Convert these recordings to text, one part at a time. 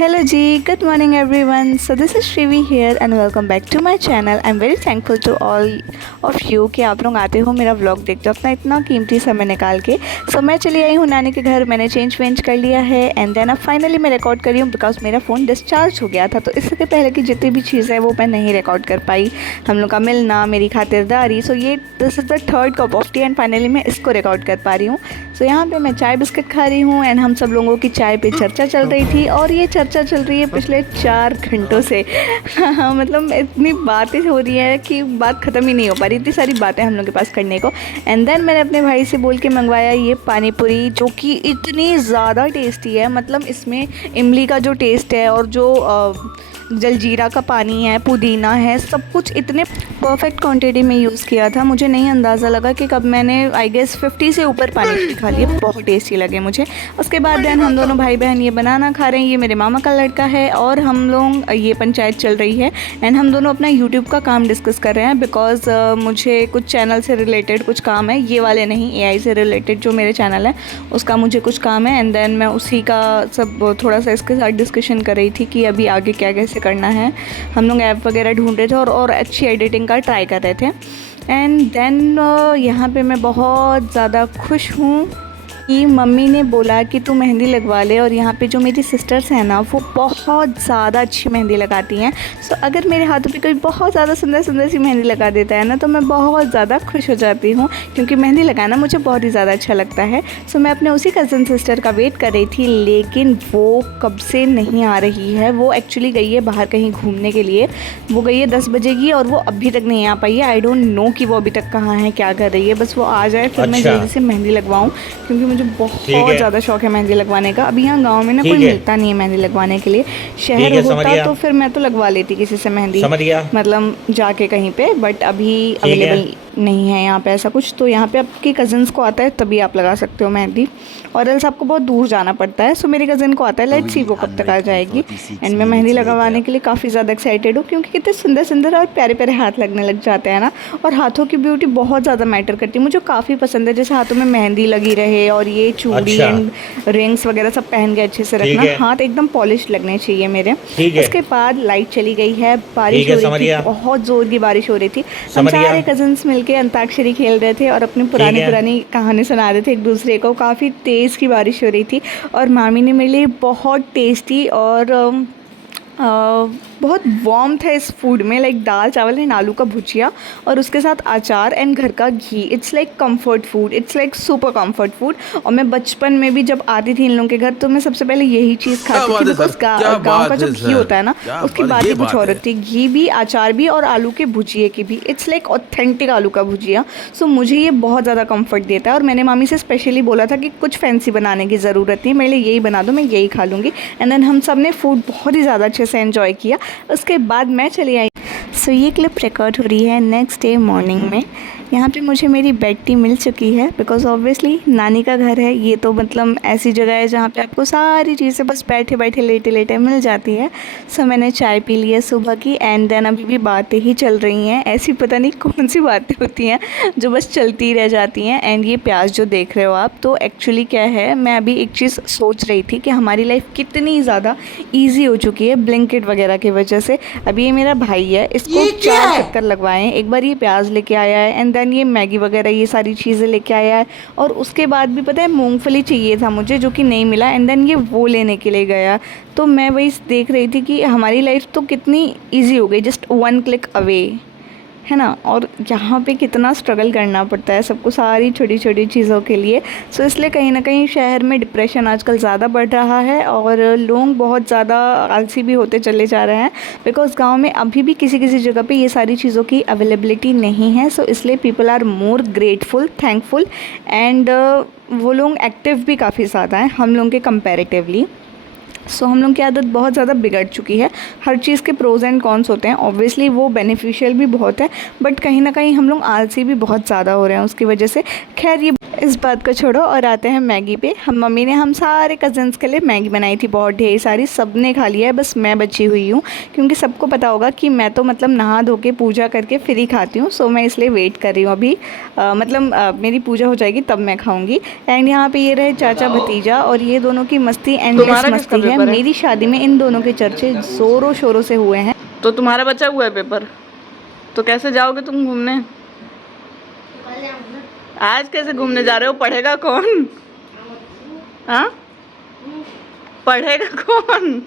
Hello Ji, good morning everyone. So this is Shrivi here and welcome back to my channel. I'm very thankful to all of you कि आप लोग आते हो मेरा vlog देखते हो अपना इतना कीमती समय निकाल के। सो मैं चली आई हूँ नानी के घर, मैंने चेंज वेंज कर लिया है एंड देन अब फाइनली मैं रिकॉर्ड कर रही हूँ बिकॉज मेरा फ़ोन डिस्चार्ज हो गया था, तो इसके पहले की जितनी भी चीज़ें हैं वो मैं नहीं रिकॉर्ड कर पाई। हम लोग का मिलना, मेरी खातिरदारी, सो ये this is the third cup of T and finally मैं इसको रिकॉर्ड कर पा रही हूँ। सो यहाँ पे मैं चाय बिस्किट खा रही हूँ एंड हम सब लोगों की चाय पे चर्चा चल रही थी और ये चर्चा चल रही है पिछले 4 घंटों से। मतलब इतनी बातें हो रही है कि बात ख़त्म ही नहीं हो पा रही, इतनी सारी बातें हम लोग के पास करने को। एंड देन मैंने अपने भाई से बोल के मंगवाया ये पानी पूरी, जो कि इतनी ज़्यादा टेस्टी है। मतलब इसमें इमली का जो टेस्ट है और जो जलजीरा का पानी है, पुदीना है, सब कुछ इतने परफेक्ट क्वांटिटी में यूज़ किया था। मुझे नहीं अंदाज़ा लगा कि कब मैंने आई गेस 50 से ऊपर पानी पूरी खा लिए, बहुत टेस्टी लगे मुझे। उसके बाद देन हम दोनों भाई बहन ये बनाना खा रहे हैं। ये मेरे मामा का लड़का है और हम लोग, ये पंचायत चल रही है एंड हम दोनों अपना यूट्यूब का काम डिस्कस कर रहे हैं बिकॉज मुझे कुछ चैनल से रिलेटेड कुछ काम है, ये वाले नहीं, AI से रिलेटेड जो मेरे चैनल है उसका मुझे कुछ काम है एंड देन मैं उसी का सब थोड़ा सा इसके साथ डिस्कशन कर रही थी कि अभी आगे क्या कैसे करना है। हम लोग ऐप वगैरह ढूंढ रहे थे और अच्छी एडिटिंग का ट्राई कर रहे थे एंड देन यहाँ पे मैं बहुत ज़्यादा खुश हूँ कि मम्मी ने बोला कि तू मेहंदी लगवा ले। और यहाँ पे जो मेरी सिस्टर्स हैं ना वो बहुत ज़्यादा अच्छी मेहंदी लगाती हैं। सो अगर मेरे हाथों पे कोई बहुत ज़्यादा सुंदर सुंदर सी मेहंदी लगा देता है ना तो मैं बहुत ज़्यादा खुश हो जाती हूँ, क्योंकि मेहंदी लगाना मुझे बहुत ही ज़्यादा अच्छा लगता है। सो मैं अपने उसी कज़न सिस्टर का वेट कर रही थी, लेकिन वो कब से नहीं आ रही है। वो एक्चुअली गई है बाहर कहीं घूमने के लिए, वो गई है 10 बजे की और वो अभी तक नहीं आ पाई है। आई डोंट नो कि वो अभी तक कहाँ है, क्या कर रही है। बस वो आ जाए फिर मैं जल्दी से मेहंदी लगवाऊँ, क्योंकि मुझे बहुत ज़्यादा शौक है मेहंदी लगवाने का। अभी यहाँ गांव में ना कोई मिलता नहीं है मेहंदी लगवाने के लिए। शहर होता तो फिर मैं तो लगवा लेती किसी से मेहंदी, मतलब जाके कहीं पे, बट अभी अवेलेबल नहीं है यहाँ पे ऐसा कुछ। तो यहाँ पे आपके कज़न्स को आता है तभी आप लगा सकते हो मेहंदी, और एल्स आपको बहुत दूर जाना पड़ता है। सो मेरी कज़न को आता है, लेट्स सी वो कब तक आ जाएगी। एंड मैं मेहंदी लगवाने के लिए काफ़ी ज़्यादा एक्साइटेड हूँ, क्योंकि कितने सुंदर सुंदर और प्यारे प्यारे हाथ लगने लग जाते हैं ना। और हाथों की ब्यूटी बहुत ज़्यादा मैटर करती है, मुझे काफ़ी पसंद है। जैसे हाथों में मेहंदी लगी रहे और ये चूड़ी एंड रिंग्स वगैरह सब पहन के अच्छे से रखना, हाथ एकदम पॉलिश लगने चाहिए मेरे। उसके बाद लाइट चली गई है, बारिश हो रही थी, बहुत ज़ोर की बारिश हो रही थी। हम सारे कज़न्स मिलके अंताक्षरी खेल रहे थे और अपनी पुरानी कहानी सुना रहे थे एक दूसरे को। काफ़ी तेज़ की बारिश हो रही थी और मामी ने मेरे लिए बहुत टेस्टी और बहुत वार्म था इस फूड में, लाइक दाल चावल एंड आलू का भुजिया और उसके साथ अचार एंड घर का घी। It's like comfort food, it's like super comfort food. और मैं बचपन में भी जब आती थी इन लोगों के घर तो मैं सबसे पहले यही चीज़ खाती थी, बिकॉज गाँव का जो घी होता है ना उसकी बात ही कुछ और होती है। घी भी, अचार भी और आलू के भुजिए की भी, इट्स लाइक ऑथेंटिक आलू का भुजिया। सो मुझे ये बहुत ज़्यादा कम्फर्ट देता है और मैंने मामी से स्पेशली बोला था कि कुछ फैंसी बनाने की ज़रूरत नहीं, मेरे लिए यही बना दो, मैं यही खा लूँगी। एंड देन हम सब ने फूड बहुत ही ज़्यादा अच्छे से एंजॉय किया। उसके बाद मैं चली आई। सो ये क्लिप रिकॉर्ड हो रही है नेक्स्ट डे मॉर्निंग में। यहाँ पे मुझे मेरी बेड टी मिल चुकी है बिकॉज ऑब्वियसली नानी का घर है ये, तो मतलब ऐसी जगह है जहाँ पे आपको सारी चीज़ें बस बैठे बैठे लेटे लेटे मिल जाती है। सो मैंने चाय पी ली है सुबह की एंड देन अभी भी बातें ही चल रही हैं। ऐसी पता नहीं कौन सी बातें होती हैं जो बस चलती रह जाती हैं। एंड ये प्याज जो देख रहे हो आप, तो एक्चुअली क्या है, मैं अभी एक चीज़ सोच रही थी कि हमारी लाइफ कितनी ज़्यादा ईजी हो चुकी है ब्लिंकिट वगैरह की वजह से। अभी ये मेरा भाई है, इसको 4 चक्कर लगवाए हैं। एक बार ये प्याज लेके आया है एंड देन ये मैगी वगैरह ये सारी चीज़ें लेके आया है, और उसके बाद भी पता है मूंगफली चाहिए था मुझे जो कि नहीं मिला एंड देन ये वो लेने के लिए गया। तो मैं वही देख रही थी कि हमारी लाइफ तो कितनी इजी हो गई, जस्ट 1 क्लिक अवे, है ना। और यहाँ पे कितना स्ट्रगल करना पड़ता है सबको सारी छोटी छोटी चीज़ों के लिए। सो इसलिए कहीं ना कहीं शहर में डिप्रेशन आजकल ज़्यादा बढ़ रहा है और लोग बहुत ज़्यादा आलसी भी होते चले जा रहे हैं, बिकॉज़ गांव में अभी भी किसी किसी जगह पे ये सारी चीज़ों की अवेलेबिलिटी नहीं है। सो इसलिए people are more grateful, thankful and वो लोग एक्टिव भी काफ़ी ज़्यादा हैं हम लोगों के कंपैरेटिवली। सो हम लोग की आदत बहुत ज़्यादा बिगड़ चुकी है। हर चीज़ के प्रोज एंड कॉन्स होते हैं, ऑब्वियसली वो बेनिफिशियल भी बहुत है, बट कहीं ना कहीं हम लोग आलसी भी बहुत ज़्यादा हो रहे हैं उसकी वजह से। खैर ये इस बात को छोड़ो और आते हैं मैगी पे। मम्मी ने हम सारे कज़न्स के लिए मैगी बनाई थी, बहुत ढेर सारी, सब ने खा लिया है, बस मैं बची हुई हूँ। क्योंकि सबको पता होगा कि मैं तो मतलब नहा धो के पूजा करके फिर ही खाती हूँ, सो मैं इसलिए वेट कर रही हूँ अभी। मेरी पूजा हो जाएगी तब मैं खाऊँगी। एंड यहाँ पे ये रहे चाचा भतीजा और ये दोनों की मस्ती एंडलेस मस्ती है। मेरी शादी में इन दोनों के चर्चे ज़ोरों शोरों से हुए हैं। तो तुम्हारा बचा हुआ है पेपर, तो कैसे जाओगे तुम घूमने? आज कैसे घूमने जा रहे हो? पढ़ेगा कौन? हाँ, पढ़ेगा कौन?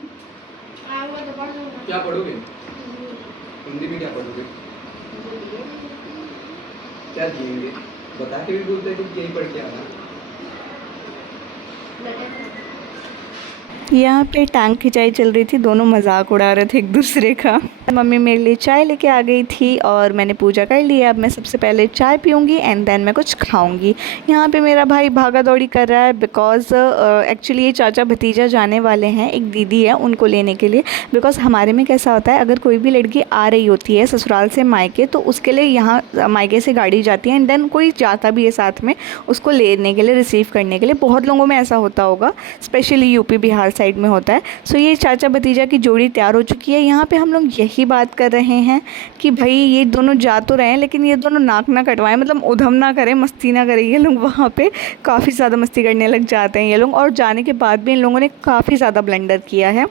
क्या पढ़ोगे? हिंदी में क्या पढ़ोगे? क्या जिएंगे? बता के भी बोलते हैं कि यही पढ़ के आना। यहाँ पे टांग खिंचाई चल रही थी, दोनों मजाक उड़ा रहे थे एक दूसरे का। मम्मी मेरे लिए चाय लेके आ गई थी और मैंने पूजा कर ली। अब मैं सबसे पहले चाय पीऊँगी एंड देन मैं कुछ खाऊँगी। यहाँ पे मेरा भाई भागा दौड़ी कर रहा है बिकॉज़ एक्चुअली ये चाचा भतीजा जाने वाले हैं, एक दीदी है उनको लेने के लिए। बिकॉज़ हमारे में कैसा होता है, अगर कोई भी लड़की आ रही होती है ससुराल से मायके, तो उसके लिए यहाँ मायके से गाड़ी जाती है एंड देन कोई जाता भी है साथ में उसको लेने के लिए, रिसीव करने के लिए। बहुत लोगों में ऐसा होता होगा, स्पेशली यूपी बिहार साइड में होता है। सो ये चाचा भतीजा की जोड़ी तैयार हो चुकी है। यहाँ पे हम लोग यही बात कर रहे हैं कि भाई ये दोनों जा तो रहे हैं लेकिन ये दोनों नाक ना कटवाएं, मतलब उधम ना करें, मस्ती ना करें। ये लोग वहाँ पे काफ़ी ज़्यादा मस्ती करने लग जाते हैं ये लोग, और जाने के बाद भी इन लोगों ने काफ़ी ज़्यादा ब्लंडर किया है।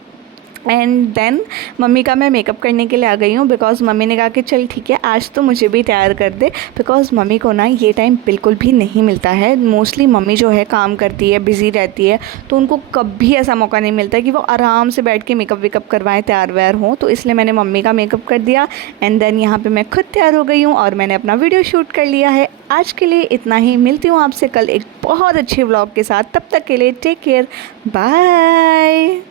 एंड देन मम्मी का मैं मेकअप करने के लिए आ गई हूँ बिकॉज़ मम्मी ने कहा कि चल ठीक है आज तो मुझे भी तैयार कर दे। बिकॉज़ मम्मी को ना ये टाइम बिल्कुल भी नहीं मिलता है। मोस्टली मम्मी जो है काम करती है, बिज़ी रहती है, तो उनको कभी ऐसा मौका नहीं मिलता कि वो आराम से बैठ के मेकअप वेकअप करवाएं, तैयार व्यार हों। तो इसलिए मैंने मम्मी का मेकअप कर दिया एंड देन यहाँ पर मैं खुद तैयार हो गई हूँ और मैंने अपना वीडियो शूट कर लिया है। आज के लिए इतना ही, मिलती हूँ आपसे कल एक बहुत अच्छे व्लॉग के साथ। तब तक के लिए टेक केयर, बाय।